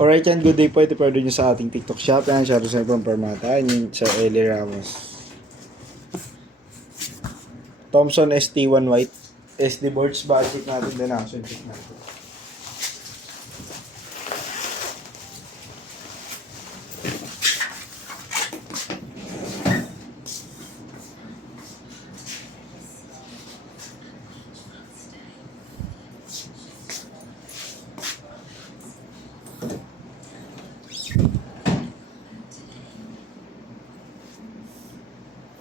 Alright yan, good day po. Ito pwede nyo sa ating TikTok shop. Yan, siya rin sa Permata. Yan sa Eli Ramos. Thompson ST1 White. SD boards, budget natin din action check natin.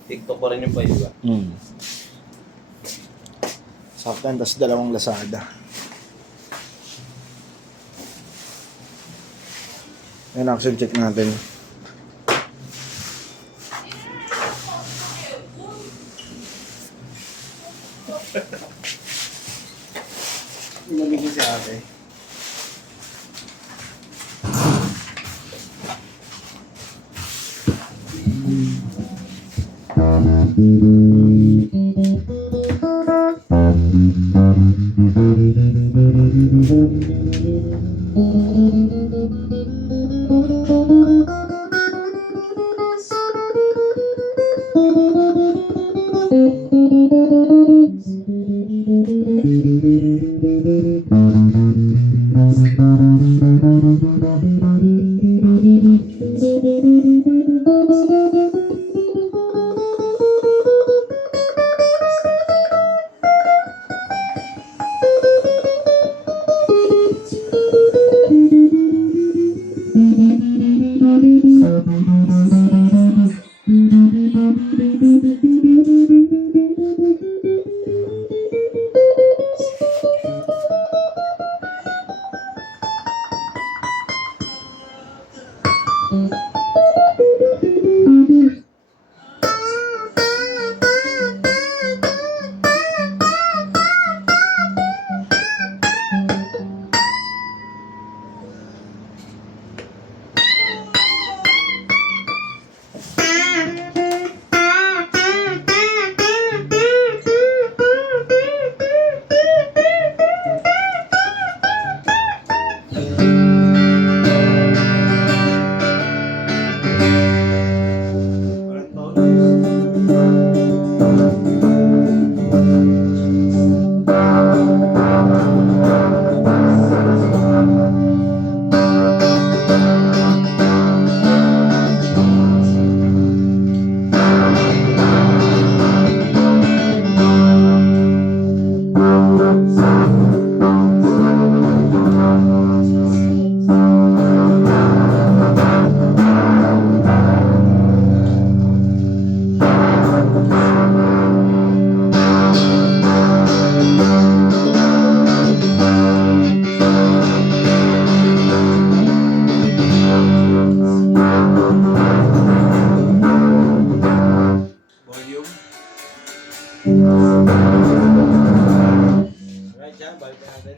TikTok pa rin yung pa iba. Saktan, tas dalawang Lazada. Yan, action check natin. Nagiging si ate. Alright yan, balik na natin.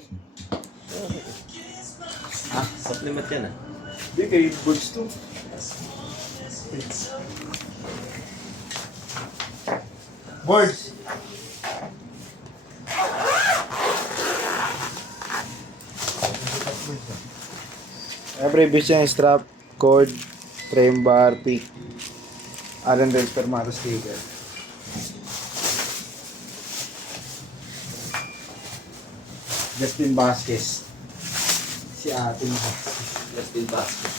Supplement yan ah. Hindi, kay boards to. Boards! Previous yan, strap, cord, frame bar, pick, Allen Reds Permata sticker. Justin Vasquez. Si ating Vasquez. Justin Basket.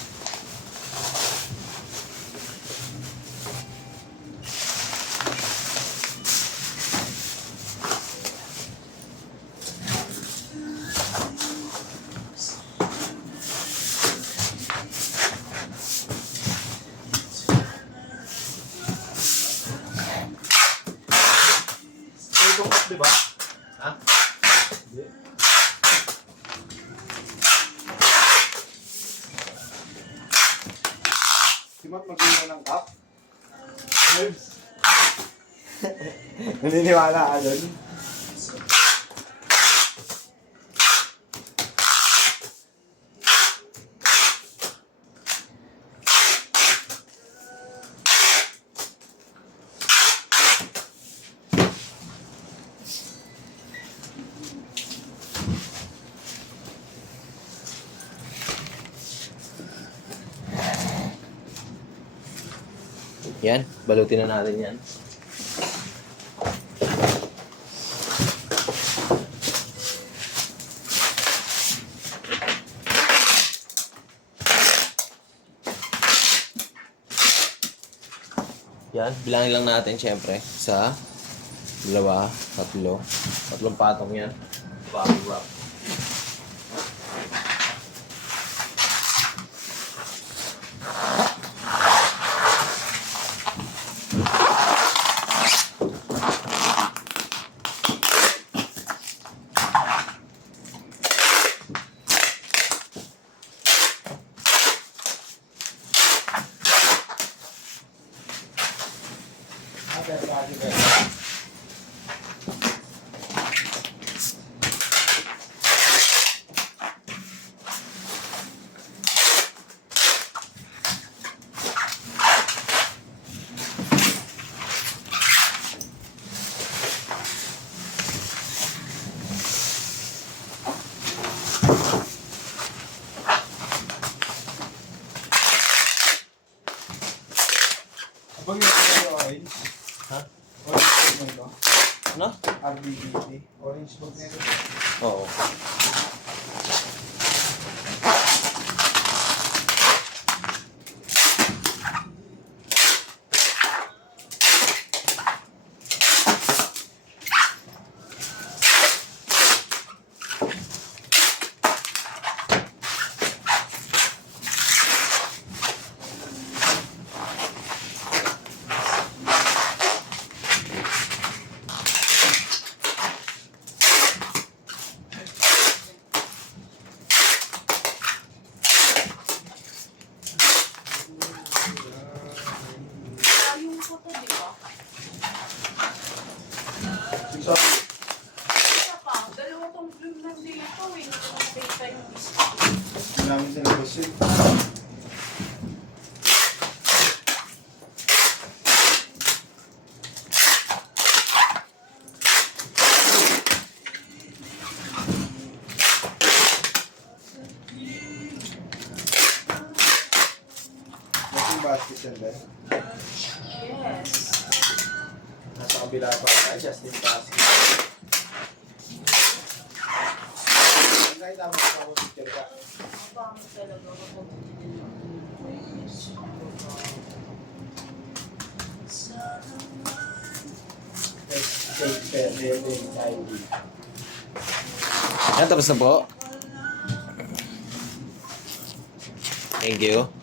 Diba? Ha? Hindi. Si Matt mag-iwan ng cup. Nerves. Naniniwala ka doon? Yan, balutin na natin yan. Yan, bilangin lang natin syempre. Isa, dalawa, tatlo. Tatlong patong yan. Baba. Kapag yung orange, Ha? orange mo ito, Ano? RBBT, orange book na ito. Oo. Yung photo, di ba? So, Isa pa, dalawa tong bloom lang dito eh. Nakita yung isa. namin sa labas yun. Yung basket yan ba? Yes. Nasa kabila pa. Ay, Justin Basket. Ang nakita mo sa ako picture ka. Ang pangit talaga kapag Yan, tapos na po. Thank you.